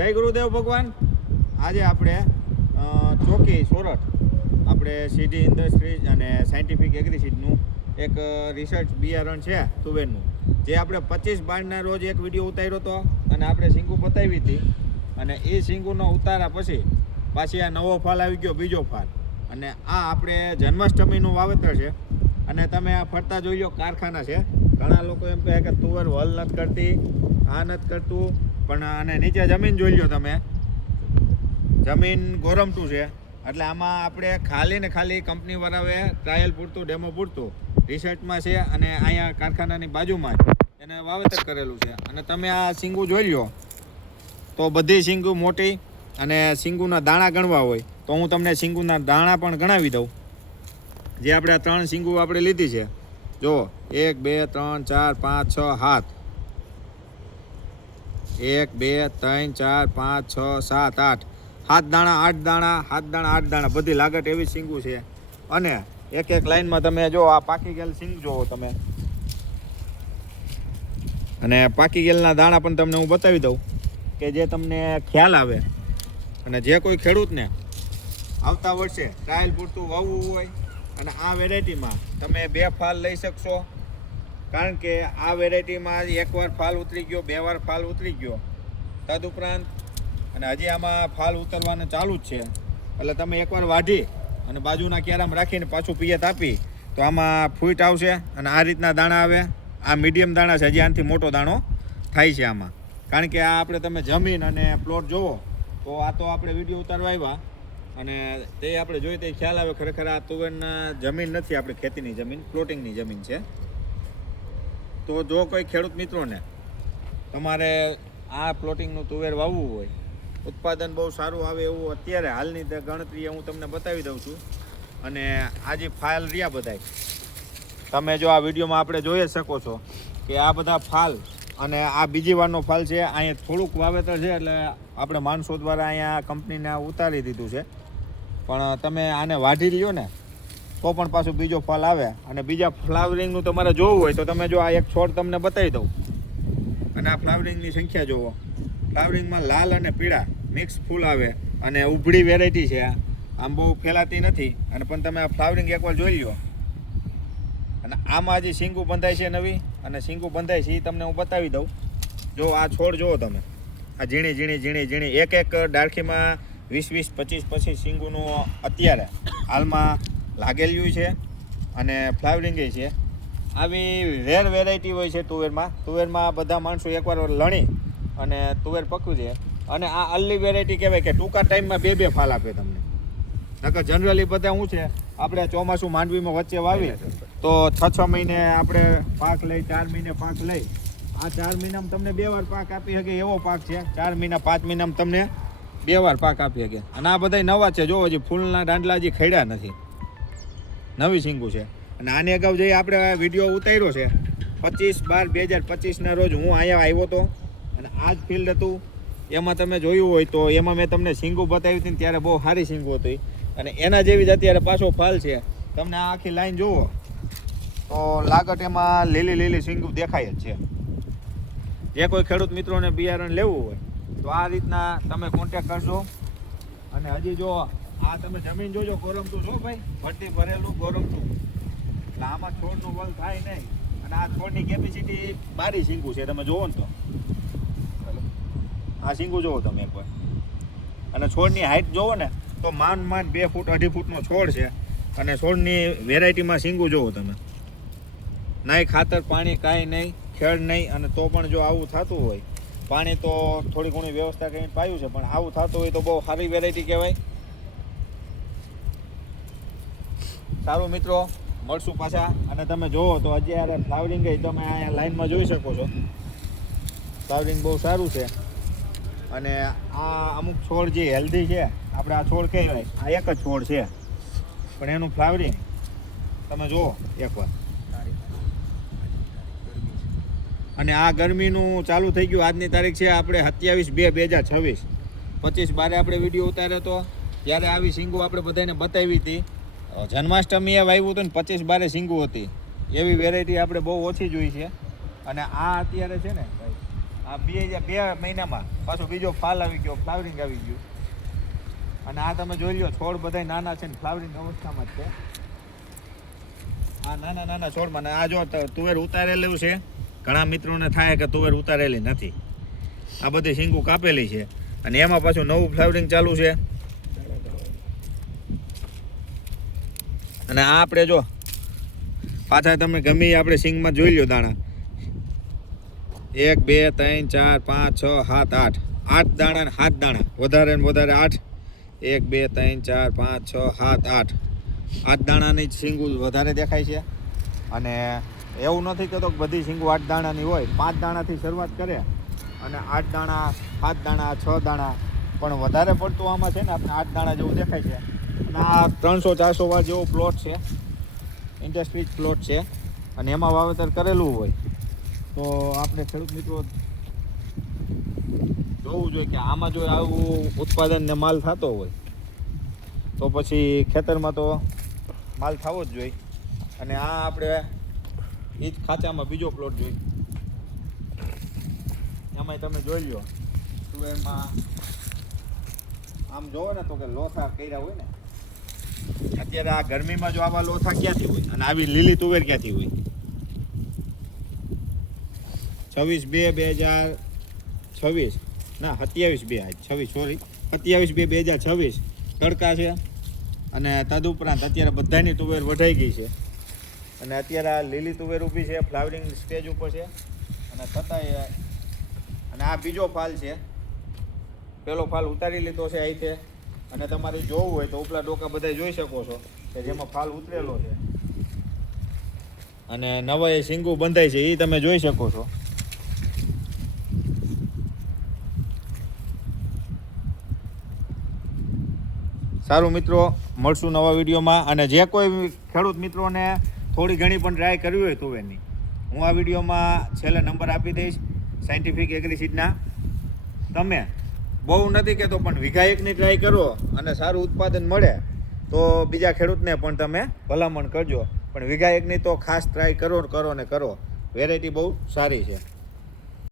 જય ગુરુદેવ ભગવાન. આજે આપણે ચોકી સોરઠ આપણે સીડી ઇન્ડસ્ટ્રીઝ અને સાયન્ટિફિક એગ્રીસીડનું એક રિસર્ચ બિયારણ છે તુવેરનું, જે આપણે 25/12ના રોજ એક વિડીયો ઉતાર્યો હતો અને આપણે સિંગુ બતાવી હતી. અને એ સિંગુનો ઉતારા પછી પાછી આ નવો ફાલ આવી ગયો, બીજો ફાલ. અને આ આપણે જન્માષ્ટમીનું વાવેતર છે. અને તમે આ ફરતા જોઈ લો, કારખાના છે. ઘણા લોકો એમ કહે કે તુવેર વલ નથી કરતી, આ નથી કરતું, પણ અને નીચે જમીન જોઈ લો તમે, જમીન ગોરમટું છે. એટલે આમાં આપણે ખાલી ને ખાલી કંપની વાળાએ ટ્રાયલ પૂરતું, ડેમો પૂરતું રિસર્ચમાં છે. અને અહીંયા કારખાનાની બાજુમાં જ એને વાવેતર કરેલું છે. અને તમે આ સિંગુ જોઈ લો તો બધી સિંગુ મોટી, અને સિંગુના દાણા ગણવા હોય તો હું તમને સિંગુના દાણા પણ ગણાવી દઉં. જે આપણે આ 3 સિંગુ આપણે લીધી છે, જો 1 2 3 4 5 6 7, 1 2 3 4 5 6 7 8, 7 દાણા 8 દાણા, 7 દાણા 8 દાણા, બધી લાગટ એવી સિંગુ છે. અને એક એક લાઈનમાં તમે જો આ પાકી ગયેલ સિંગ જોવો તમે, અને પાકી ગયેલના દાણા પણ તમને હું બતાવી દઉં કે જે તમને ખ્યાલ આવે. અને જે કોઈ ખેડૂતને આવતા વર્ષે ટ્રાયલ પૂરતું વાવવું હોય અને આ વેરાયટીમાં તમે 2 ફાલ લઈ શકશો. કારણ કે આ વેરાયટીમાં એકવાર ફાલ ઉતરી ગયો, 2 વાર ફાલ ઉતરી ગયો, તદુપરાંત અને હજી આમાં ફાલ ઉતરવાનું ચાલુ જ છે. એટલે તમે એકવાર વાઢી અને બાજુના ક્યારામાં રાખીને પાછું પિયત આપી તો આમાં ફૂટ આવશે. અને આ રીતના દાણા આવે. આ મીડિયમ દાણા છે, હજી આનાથી મોટો દાણો થાય છે આમાં. કારણ કે આ આપણે તમે જમીન અને પ્લોટ જોવો તો આ તો આપણે વિડીયો ઉતારવા આવ્યા અને તે આપણે જોઈએ તે ખ્યાલ આવે ખરેખર આ તુવેરના જમીન નથી, આપણે ખેતીની જમીન, પ્લોટિંગની જમીન છે. તો જો કોઈ ખેડૂત મિત્રોને તમારે આ પ્લોટિંગનું તુવેર વાવવું હોય, ઉત્પાદન બહુ સારું આવે એવું અત્યારે હાલની ગણતરી હું તમને બતાવી દઉં છું. અને આ જે ફાલ રહ્યા બધાય તમે જો આ વિડીયોમાં આપણે જોઈ શકો છો કે આ બધા ફાલ, અને આ બીજી વારનો ફાલ છે. અહીંયા થોડુંક વાવેતર છે એટલે આપણે માણસો દ્વારા અહીંયા કંપનીને ઉતારી દીધું છે. પણ તમે આને વાઢી લ્યો ને તો પણ પાછું બીજો ફાલ આવે. અને બીજા ફ્લાવરિંગનું તમારે જોવું હોય તો તમે જો આ એક છોડ તમને બતાવી દઉં, અને આ ફ્લાવરિંગની સંખ્યા જુઓ. ફ્લાવરિંગમાં લાલ અને પીળા મિક્સ ફૂલ આવે, અને ઉભળી વેરાયટી છે. આમ બહુ ફેલાતી નથી. અને પણ તમે આ ફ્લાવરિંગ એકવાર જોઈ લો. અને આમાં હજી સિંગુ બંધાય છે નવી, અને સિંગુ બંધાય છે એ તમને હું બતાવી દઉં. જો આ છોડ જુઓ તમે, આ ઝીણી ઝીણી ઝીણી ઝીણી એક એક ડાળખીમાં 20 20 25 25 સિંગુનું અત્યારે હાલમાં લાગેલું છે. અને ફ્લાવરિંગે છે. આવી રેર વેરાયટી હોય છે તુવેરમાં. તુવેરમાં બધા માણસો એકવાર લણી અને તુવેર પકવી દે. અને આ અલ્લી વેરાયટી કહેવાય કે ટૂંકા ટાઈમમાં 2 ફાલ આપે તમને. નકર જનરલી બધા શું છે, આપણે ચોમાસું માંડવીમાં વચ્ચે વાવી તો 6 મહિને આપણે પાક લઈ, 4 મહિને પાક લઈ. આ 4 મહિનામાં તમને 2 વાર પાક આપી શકે એવો પાક છે. 4 મહિના 5 મહિનામાં તમને 2 વાર પાક આપી શકે. અને આ બધા નવા છે. જો હજી ફૂલના દાંડલા હજી ખડ્યા નથી, નવી સિંગુ છે. અને આની અગાઉ જે આપણે વિડીયો ઉતાર્યો છે 25/12/2025ના રોજ હું અહીંયા આવ્યો હતો, અને આ જ ફિલ્ડ હતું. એમાં તમે જોયું હોય તો એમાં મેં તમને સિંગુ બતાવી હતી, ત્યારે બહુ સારી સિંગુ હતી. અને એના જેવી જ અત્યારે પાછો ફાલ છે. તમને આ આખી લાઈન જુઓ તો લાગટ એમાં લીલી લીલી સિંગુ દેખાય જ છે. જે કોઈ ખેડૂત મિત્રોને બિયારણ લેવું હોય તો આ રીતના તમે કોન્ટેક કરજો. અને હજી જો આ તમે જમીન જોજો, ગોરમતું છો ભાઈ, ભરતી ભરેલું ગોરમતું. એટલે આમાં છોડનું વલ થાય નહીં. અને આ છોડની કેપેસિટી 12 સિંગુ છે. તમે જોવો ને તો આ સિંગુ જોવો તમે એકવાર. અને છોડની હાઈટ જોવો ને તો માંડ 2 ફૂટ 2.5 ફૂટનો છોડ છે. અને છોડની વેરાયટીમાં સિંગુ જોવો તમે. નાય ખાતર પાણી કાંઈ નહીં, ખેડ નહીં. અને તો પણ જો આવું થતું હોય, પાણી તો થોડી ઘણી વ્યવસ્થા કરીને પાયું છે, પણ આવું થતું હોય તો બહુ સારી વેરાયટી કહેવાય. સારું મિત્રો, મળશું પાછા. અને તમે જોવો તો અત્યારે ફ્લાવરિંગ તમે અહીંયા લાઈનમાં જોઈ શકો છો. ફ્લાવરિંગ બહુ સારું છે. અને આ અમુક છોડ જે હેલ્ધી છે, આપણે આ છોડ કહેવાય, આ એક જ છોડ છે, પણ એનું ફ્લાવરિંગ તમે જુઓ એકવાર. અને આ ગરમીનું ચાલુ થઈ ગયું. આજની તારીખ છે આપણે 27/2/2026. 25/12 આપણે વિડીયો ઉતાર્યો હતો, ત્યારે આવી સિંગુ આપણે બધાને બતાવી હતી. જન્માષ્ટમીએ વાવ્યું હતું ને 25/12 સિંગુ હતી. એવી વેરાયટી આપણે બહુ ઓછી જોઈ છે. અને આ અત્યારે છે ને ભાઈ, આ બે મહિનામાં પાછો બીજો ફાલ આવી ગયો, ફ્લાવરિંગ આવી ગયું. અને આ તમે જોઈ લો છોડ બધા નાના છે ને ફ્લાવરિંગ અવસ્થામાં જ છે. આ નાના નાના છોડમાં ને આ જો તુવેર ઉતારેલું છે. ઘણા મિત્રોને થાય કે તુવેર ઉતારેલી નથી. આ બધી શીંગું કાપેલી છે અને એમાં પાછું નવું ફ્લાવરિંગ ચાલુ છે. અને આ આપણે જો પાછા તમે ગમે આપણે સિંગમાં જોઈ લો દાણા 1 2 3 4 5 6 7 8 8 દાણા ને 7 દાણા, વધારે ને વધારે 8. 1 2 3 4 5 6 7 8 8 દાણાની જ સિંગું વધારે દેખાય છે. અને એવું નથી કહેતો કે બધી સિંગું 8 દાણાની હોય. 5 દાણાથી શરૂઆત કરે અને 8 દાણા 7 દાણા 6 દાણા, પણ વધારે પડતું આમાં છે ને આપણે 8 દાણા જેવું દેખાય છે. અને આ 300-400 વાર જેવો પ્લોટ છે, ઇન્ડસ્ટ્રીજ પ્લોટ છે અને એમાં વાવેતર કરેલું હોય તો આપણે ખેડૂત મિત્રો જોવું જોઈએ કે આમાં જો આવું ઉત્પાદન ને માલ થતો હોય તો પછી ખેતરમાં તો માલ થવો જ જોઈએ. અને આ આપણે એ જ ખાંચામાં બીજો પ્લોટ જોઈ, એમાંય તમે જોઈ લો તુવેરમાં આમ જોવો ને તો કે લોથા કર્યા હોય ને. અત્યારે આ ગરમીમાં જો આવા લોથા ક્યાંથી હોય અને આવી લીલી તુવેર ક્યાંથી હોય? 27/2/2026 ના 27/2 સોરી 27/2/2026 તડકા છે. અને તદુપરાંત અત્યારે બધાની તુવેર વઢાઈ ગઈ છે અને અત્યારે આ લીલી તુવેર ઊભી છે, ફ્લાવરિંગ સ્ટેજ ઉપર છે. અને છતાંય અને આ બીજો ફાલ છે, પેલો ફાલ ઉતારી લીધો છે અહીંથી. અને તમારે જોવું હોય તો ઉપલા ડોકા બધા જોઈ શકો છો કે જેમાં ફાલ ઉતરેલો છે અને નવા એ શીંગું બંધાય છે એ તમે જોઈ શકો છો. સારું મિત્રો, મળશું નવા વિડીયોમાં. અને જે કોઈ ખેડૂત મિત્રોને થોડી ઘણી પણ ટ્રાય કરવી હોય તુવેરની, હું આ વિડીયોમાં છેલ્લે નંબર આપી દઈશ સાયન્ટિફિક એગ્રીસીડના. તમે બહુ નથી કહેતો પણ વીઘા એકની ટ્રાય કરો અને સારું ઉત્પાદન મળે તો બીજા ખેડૂતને પણ તમે ભલામણ કરજો. પણ વીઘા એકની તો ખાસ ટ્રાય કરો ને કરો. વેરાયટી બહુ સારી છે.